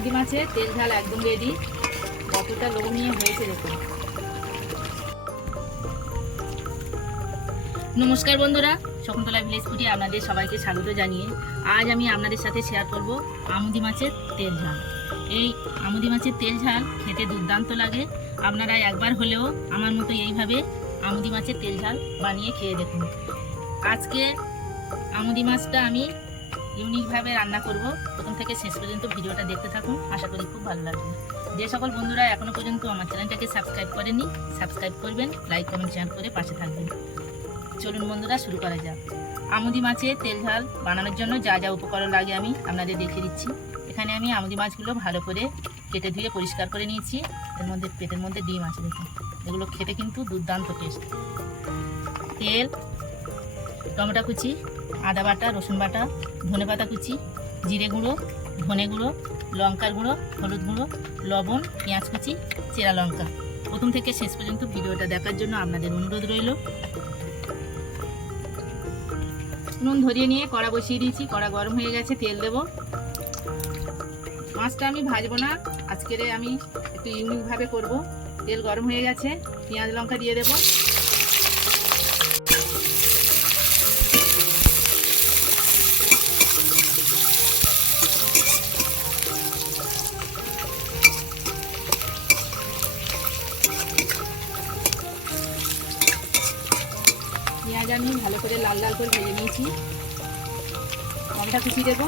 আমুদি মাছের তেল ঝাল একদম রেডি কতটা লোভনীয় হয়েছে দেখুন। নমস্কার বন্ধুরা, শকুন্তলা ভিলেজ ফুটে আপনাদের সবাইকে স্বাগত জানিয়ে আজ আমি আপনাদের সাথে শেয়ার করব আমুদি মাছের তেল ঝাল। এই আমুদি মাছের তেল ঝাল খেতে দুর্দান্ত লাগে। আপনারা একবার হলেও আমার মতো এইভাবে আমুদি মাছের তেল ঝাল বানিয়ে খেয়ে দেখুন। আজকে আমুদি মাছটা আমি ইউনিকভাবে রান্না করব। প্রথম থেকে শেষ পর্যন্ত ভিডিওটা দেখতে থাকুন। আশা করি খুব ভালো লাগবে। যে সকল বন্ধুরা এখনও পর্যন্ত আমার চ্যানেলটাকে সাবস্ক্রাইব করেনি সাবস্ক্রাইব করবেন, লাইক, কমেন্ট, শেয়ার করে পাশে থাকবেন। চলুন বন্ধুরা, শুরু করা যাক। আমুদি মাছের তেল, ঝাল বানানোর জন্য যা যা উপকরণ লাগে আমি আপনাদের দেখিয়ে দিচ্ছি। এখানে আমি আমুদি মাছগুলো ভালো করে কেটে ধুয়ে পরিষ্কার করে নিয়েছি। এর মধ্যে, পেটের মধ্যে ডিম আছে দেখুন। এগুলো খেতে কিন্তু দুর্দান্ত টেস্ট তেল, টমেটো কুচি আদা বাটা, রসুন বাটা, ধনে পাতা কুচি, জিরে গুঁড়ো, ধনে গুঁড়ো, লঙ্কার গুঁড়ো, হলুদ গুঁড়ো, লবণ, পেঁয়াজ কুচি, চেরা লঙ্কা। প্রথম থেকে শেষ পর্যন্ত ভিডিওটা দেখার জন্য আপনাদের অনুরোধ রইল। নুন ধরিয়ে নিয়ে কড়া বসিয়ে দিয়েছি। কড়া গরম হয়ে গেছে, তেল দেব। মাছটা আমি ভাজবো না। আজকের আমি একটু ইউনিকভাবে করব। তেল গরম হয়ে গেছে, পেঁয়াজ লঙ্কা দিয়ে দেবো। পেঁয়াজ আমি ভালো করে লাল লাল করে ভেজে নিয়েছি। লঙ্কা কুচি দেবো।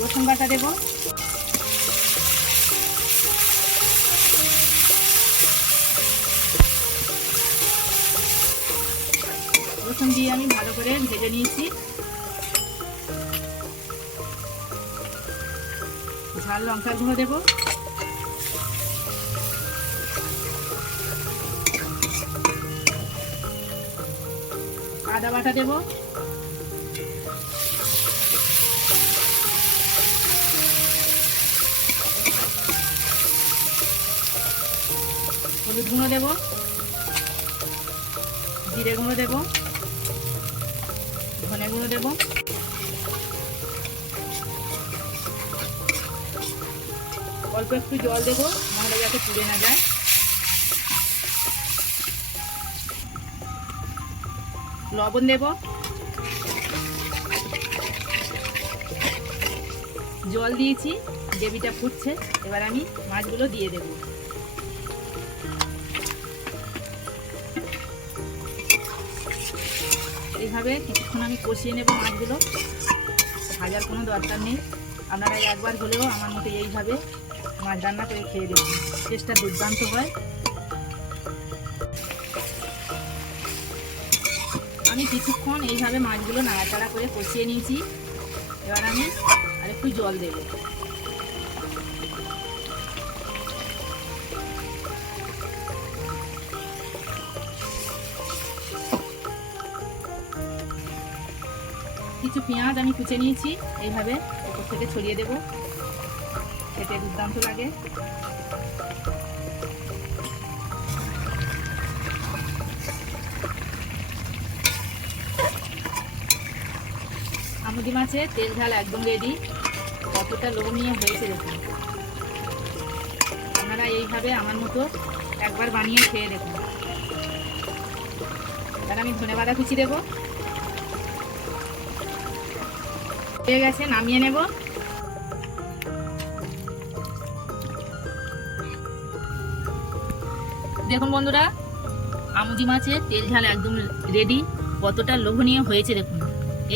রসুন বাটা দেবো। রসুন দিয়ে আমি ভালো করে ভেজে নিয়েছি। ঝাল লঙ্কা গুঁড়ো দেবো। আদা বাটা দেবো। হলুদ গুঁড়ো দেবো। জিরে গুঁড়ো দেবো। ধনে গুঁড়ো দেবো। অল্প একটু জল দেবো, নাহলে যাতে পুড়ে না যায়। লবণ দেব। জল দিয়েছি, গ্রেভিটা ফুটছে, এবার আমি মাছগুলো দিয়ে দেবো। এইভাবে কিছুক্ষণ আমি কষিয়ে নেব মাছগুলো। ভাজার কোনো দরকার নেই। আপনারা একবার হলেও আমার মতো এইভাবে মাছ রান্না করে খেয়ে দেখুন। টেস্টটা দুর্দান্ত হয়। আমি কিছুক্ষণ এইভাবে মাছগুলো নাড়াচাড়া করে কষিয়ে নিয়েছি। এবার আমি আরেকটু জল দেবো। কিছু পেঁয়াজ আমি কুচে নিয়েছি, এইভাবে ওপর থেকে ছড়িয়ে দেব। খেতে দুর্দান্ত লাগে। আমুদি মাছের তেল ঝাল একদম রেডি কতটা লোভনীয় হয়েছে দেখুন। আপনারা এইভাবে আমার মতো একবার বানিয়ে খেয়ে দেখুন। এবার আমি ধনে বাঁধা কুচি দেবো। হয়ে গেছে, নামিয়ে নেব। দেখুন বন্ধুরা, আমুদি মাছের তেল ঝাল একদম রেডি কতটা লোভনীয় হয়েছে দেখুন।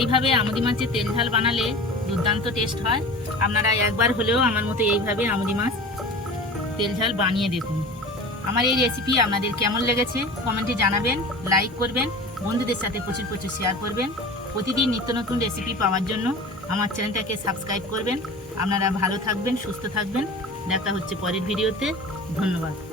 এইভাবে আমুদি মাছের তেল ঝাল বানালে দুর্দান্ত টেস্ট হয়। আপনারা একবার হলেও আমার মতো এইভাবে আমুদি মাছ তেল ঝাল বানিয়ে দেখুন। আমার এই রেসিপি আপনাদের কেমন লেগেছে কমেন্টে জানাবেন লাইক করবেন, বন্ধুদের সাথে প্রচুর প্রচুর শেয়ার করবেন। প্রতিদিন নিত্য নতুন রেসিপি পাওয়ার জন্য আমার চ্যানেলটাকে সাবস্ক্রাইব করবেন। আপনারা ভালো থাকবেন সুস্থ থাকবেন। দেখা হচ্ছে পরের ভিডিওতে। ধন্যবাদ।